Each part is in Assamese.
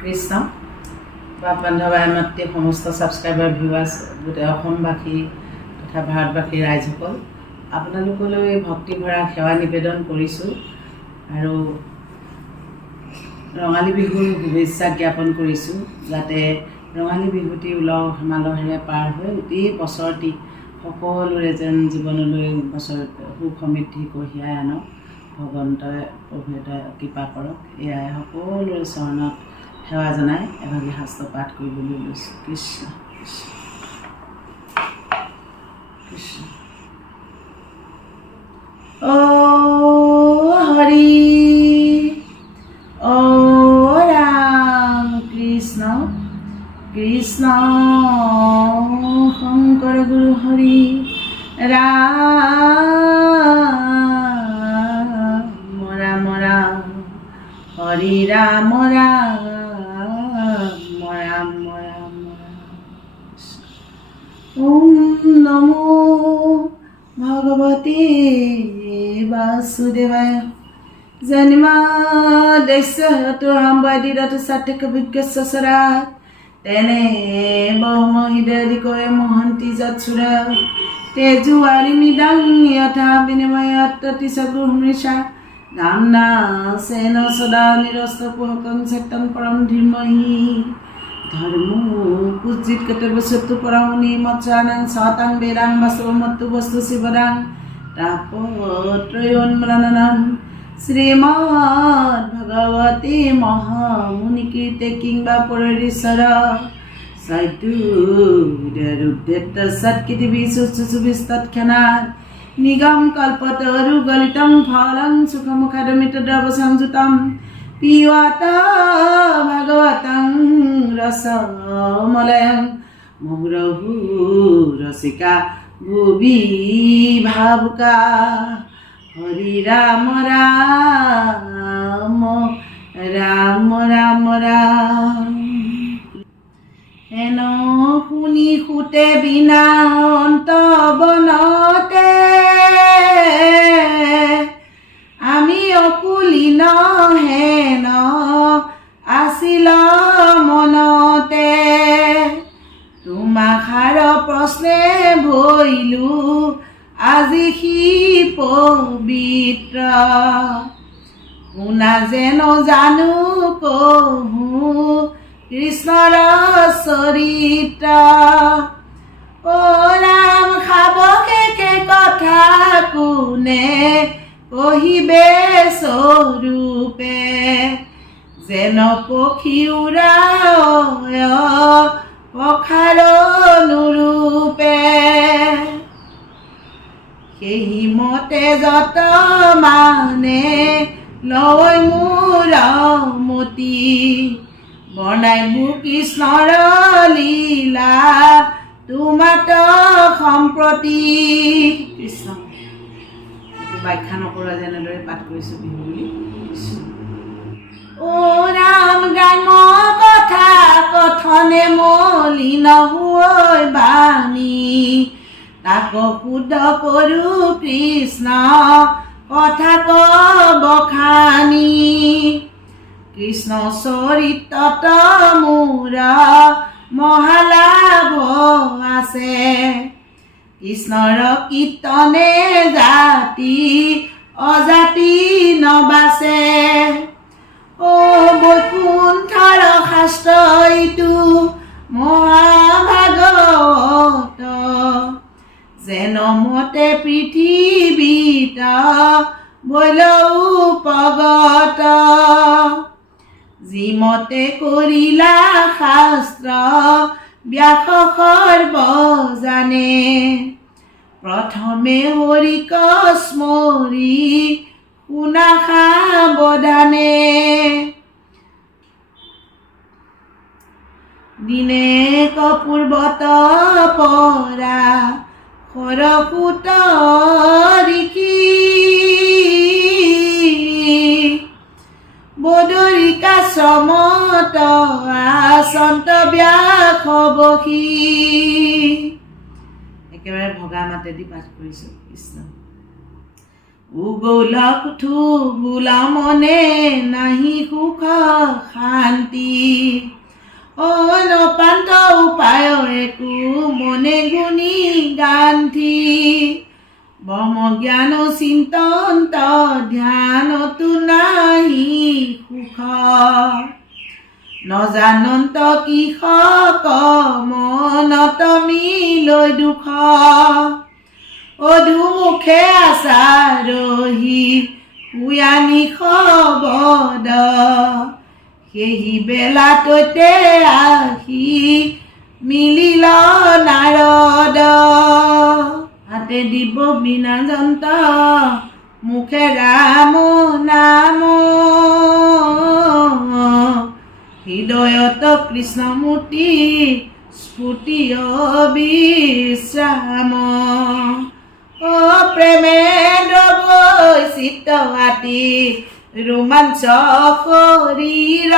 কৃষ্ণ বান্ধৱাই মাতৃ সমস্ত ছাবস্ক্ৰাইবাৰ ভিউৱাৰ্ছ গোটেই অসমবাসী তথা ভাৰতবাসীৰ ৰাইজসকল আপোনালোকলৈ ভক্তিভৰা সেৱা নিবেদন কৰিছোঁ আৰু ৰঙালী বিহুৰ শুভেচ্ছা জ্ঞাপন কৰিছোঁ যাতে ৰঙালী বিহুটি উলহ মালহেৰে পাৰ হৈ গোটেই বছৰটি সকলোৰে যেন জীৱনলৈ বছৰ সুখ সমৃদ্ধি কঢ়িয়াই আনক ভগৱন্তই প্ৰভুৱে কৃপা কৰক এয়াই সকলোৰে চৰণত সেৱা জনাই এভাগী শাস্ত্ৰ পাঠ কৰিবলৈ লৈছোঁ। কৃষ্ণ কৃষ্ণ কৃষ্ণ। ও হৰি ও ৰাম কৃষ্ণ কৃষ্ণ শংকৰ গুৰু হৰি ৰাম ৰাম ৰাম হৰি ৰাম ৰাম ৰাম ৰাম ওম নমো ভগৱতে বাসুদেৱায় জন্মাদ্যস্য হেতুৰম্বাদিৰতু সাৰ্থক বিজ্ঞস্য স্বৰাট তেনে বহুমহিদধিকয়ে মহন্তি যৎসুৰা তেজুৱাৰিমিদং যথা বিনিময়ত্ততি সগৃহমৃষা ধামনা সেন সদা নিৰস্তকুহকং সত্যং পৰম ধীমহি ধৰ্ম পূজিত কৰ্তব্যসত্তু পৰমনি মৎসানাং সতাং বেদাং বাস্তৱমত্তু বস্তু শিৱদাং তাপত্ৰয়োন্মলননং শ্ৰীমদ্ ভগৱতে মহামুনিকীৰ্তে কিংবা পৰৰিশ্বৰ সৈতুৰুদ্ধেত্ত সৎকৃতিবি সুবিস্তৎক্ষণাৎ নিগম কল্পতৰু গলিতং ফলং সুখমুখাদমিত দ্ৰৱ সংযুতং পিয়ত ভাগৱতং ৰসমলয়ং মুহুৰহু ৰসিকা ভুবি ভাবুকা হৰি ৰাম ৰাম ৰাম ৰাম ৰাম হেন শুনি সুতে বিনা অন্ত বনতে আমি অকুলীন হেন আছিল মনতে তোমাষাৰ প্ৰশ্নে ভৈলো আজি সি পবিত্ৰ শুনা যেন জানো কহো কৃষ্ণৰ চৰিত্ৰ ও ৰাম খাবকে কথা কোনে কহিবে স্বৰূপে যেন পক্ষী উৰায় পখাৰ নুৰূপে সেই মতে যত মানে লয় মোৰ মতি বনাই মোৰ কৃষ্ণৰ লীলা তোমাত সম্প্ৰতি কৃষ্ণ ব্যাখ্যা নকৰা যেনেদৰে পাঠ কৰিছোঁ বিহু বুলি। ও ৰাম গ্ৰাম্য কথা কথনে মলিন হৈ বাণী তাক শুদ্ধ কৰো কৃষ্ণ কথা কব খানি কৃষ্ণ চৰিত্ৰত মোৰ মহালাভ আছে কৃষ্ণৰ কীৰ্তনে জাতি অজাতি নবাচে ও বৈকুণ্ঠৰ শাস্ত্ৰ ইটো মহাভাগৱত যেন মতে পৃথিৱীত বৈলৌ পগত যিমতে কৰিলা শাস্ত্ৰ ব্যাস সৰ্বজানে প্ৰথমে হৰিক স্মৰি শুনা সাৱধানে দিনে কপূৰ্বত পৰা সৰসুত ঋষি বদৰিকা শ্ৰমত আচন্ত ব্যাস বসি একেবাৰে ভগা মাতেদি পাঠ কৰিছোঁ। কৃষ্ণ উগৌলা কুঠু বোলা মনে নাহি সুখ শান্তি অনপান্ত উপায় একো মনে গুণী গান্ধী ব্ৰহ্ম জ্ঞান চিন্তন্ত ধ্যানতো নাহি সুখ নজানন্ত কৃষক মনত মিলৈ দুখ অধুমুখে আচাৰহি শুয়ানি খবদ সেই বেলাততে আহি মিলিল নাৰদ হাতে দিব বিনা যন্ত্ৰ মুখে ৰাম নাম হৃদয়ত কৃষ্ণমূৰ্তি স্ফুটি বিশ্ৰাম প্ৰেমেন্দ্ৰ বৈচিত্ৰ আতি ৰোমাঞ্চ শৰীৰ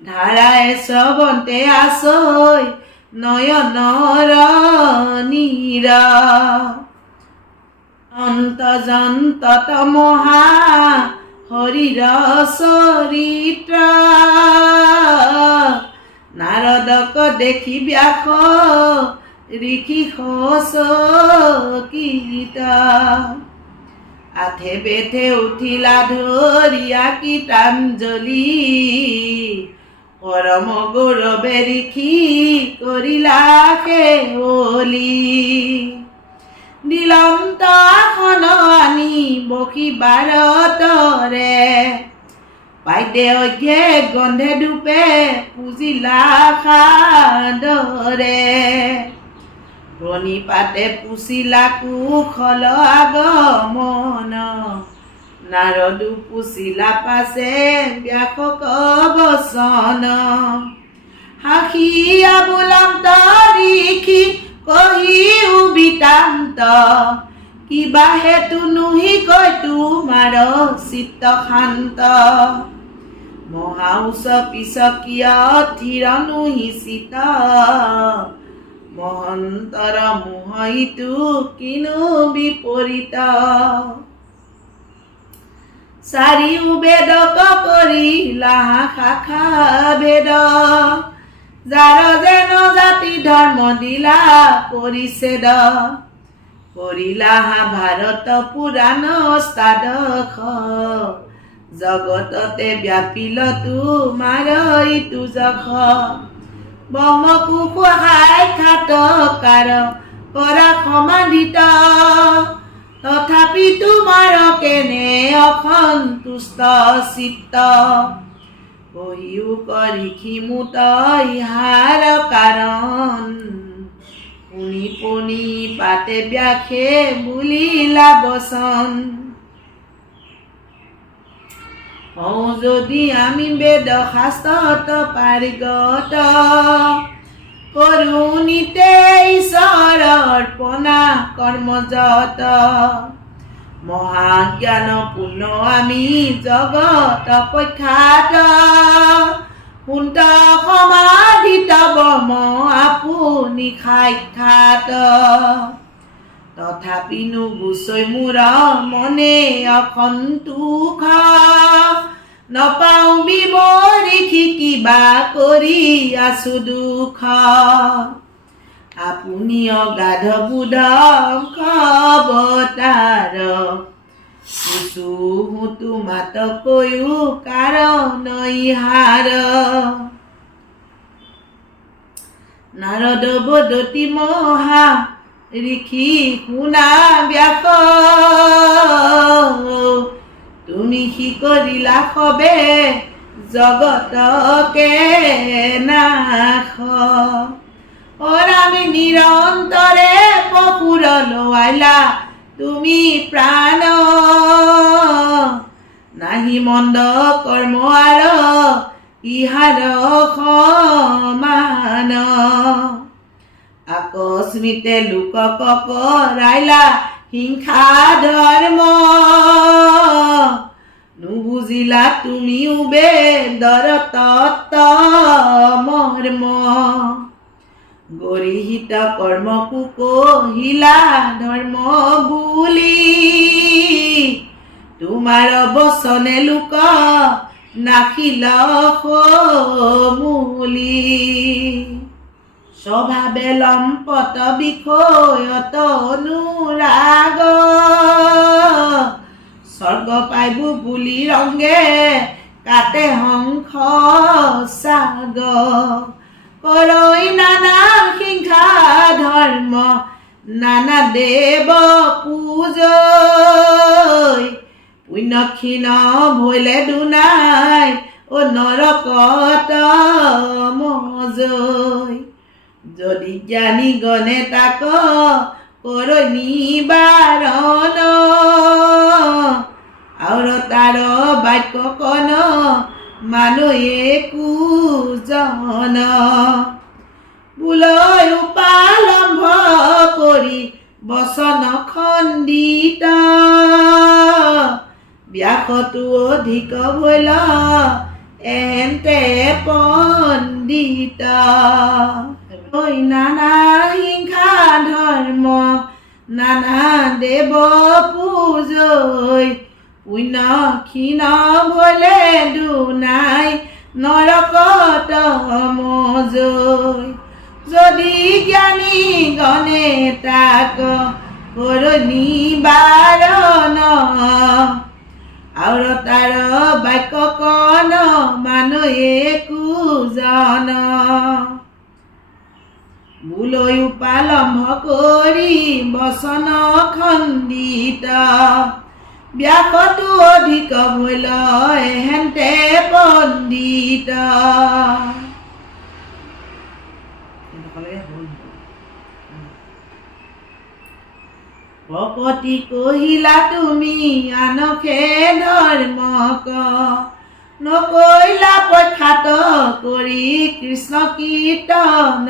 ধাৰাই শ্ৰৱন্তে আছৈ নয়নৰ নীৰ অন্তজন্তত মহা হৰিৰ চৰিত্ৰ নাৰদক দেখি ব্যাস ঋষি চকিত আঠে বেঠে উঠিলা ধৰিয়া কীৰ্তঞ্জলি পৰম গৌৰৱে ঋষি কৰিলা কেৱলি দিলন্ত আসন আনি বহিবাৰ তৰে পাইতে অঘ্যে গন্ধে ধূপে পূজিলা সাদৰে প্ৰণিপাতে পুচিলা কুশল আগমন নাৰদো পুচিলা পাছে ব্যাসক বচন হাঁহিয়া বোলন্ত ঋষি কহিও বৃত্তান্ত কিবা হেতু নুহি কৈ তোমাৰ চিত্ত শান্ত মহা উচ্চ পিছকীয় থিৰ নুহি চিত মহন্তৰ মোহিতো কিনো বিপৰীত চাৰিও বেদক কৰিলা শাখা ভেদ যাৰ যেন জাতি ধৰ্ম দিলা পৰিছেদ কৰিলা ভাৰত পুৰাণ অষ্টাদশ জগততে ব্যাপিল তোমাৰ ইটো যশ ব্ৰহ্মকো সহায় খাটকাৰ কৰা সমাধিত তথাপি তোমাৰ কেনে অসন্তুষ্ট চিত্ত কহিও কৰি মুত ইহাৰ কাৰণ শুনি পনি পাতে ব্যাসে বুলিলা বচন হওঁ যদি আমি বেদ শাস্ত্ৰত পাৰ্গত কৰুণীতে ঈশ্বৰ অৰ্পণা কৰ্মযত মহাজ্ঞান পূৰ্ণ আমি জগত প্ৰখ্যাত কুন্ত সমাধিত ব্ৰহ্ম আপুনি সাক্ষাৎ তথাপিনো গুচৈ মোৰ মনে অসন্তোষ নপাওঁ বিৱৰি কিবা কৰি আছো দুখ আপুনি অগাধ বুধ অৱতাৰ কুচুহুতো মাত কৈও কাৰণ ইহাৰ নাৰদ বদতি মহা ঋষি শুনা ব্যাস তুমি কি কৰিলা সবে জগতকে নাশ আমি নিৰন্তৰে পপুৰ লোৱাইলা তুমি প্ৰাণ নাহি মন্দ কৰ্ম আৰ ইহাৰ সমান আকস্মিতে লোকক কৰাইলা হিংসা ধৰ্ম নুবুজিলা তুমিও বেদৰ তত্ত্ব মৰ্ম গৰিহিত কৰ্মকো কহিলা ধৰ্ম বুলি তোমাৰ বচনে লোক নাখিল সমূলি স্বভাৱে লম্পট বিষয়ত অনুৰাগ স্বৰ্গ পাইবো বুলি ৰংগে কাটে হংস সাগ কৰৈ নানা হিংসা ধৰ্ম নানা দেৱ পূজৈ পুণ্য ক্ষীণ ভৈলে দুনাই ও নৰকত মজৈ যদি জ্ঞানী গণে তাক কৰৈ নিবাৰণ আৰু তাৰ বাক্য কন মানুহে কুজন বোলৈ উপালম্ভ কৰি বচন খণ্ডিত ব্যাসতো অধিক ভৈল এহেন্তে পণ্ডিত নানা হিংসা ধৰ্ম নানা দেৱ পূজৈ পুণ্য ক্ষীণ ভৈলে দুনাই নৰকত মজৈ যদি জ্ঞানী গণে তাক কৰৈ নিবাৰণ আৰু তাৰ বাক্য কন মানুহে কুজন বোলৈ উপালম্ভ কৰি বচন খণ্ডিত ব্যাসতো অধিক ভৈল এহেন্তে পণ্ডিত ভকতি কহিলা তুমি আনকে ধৰ্ম নকৰিলা প্ৰখ্যাত কৰি কৃষ্ণ কীৰ্তন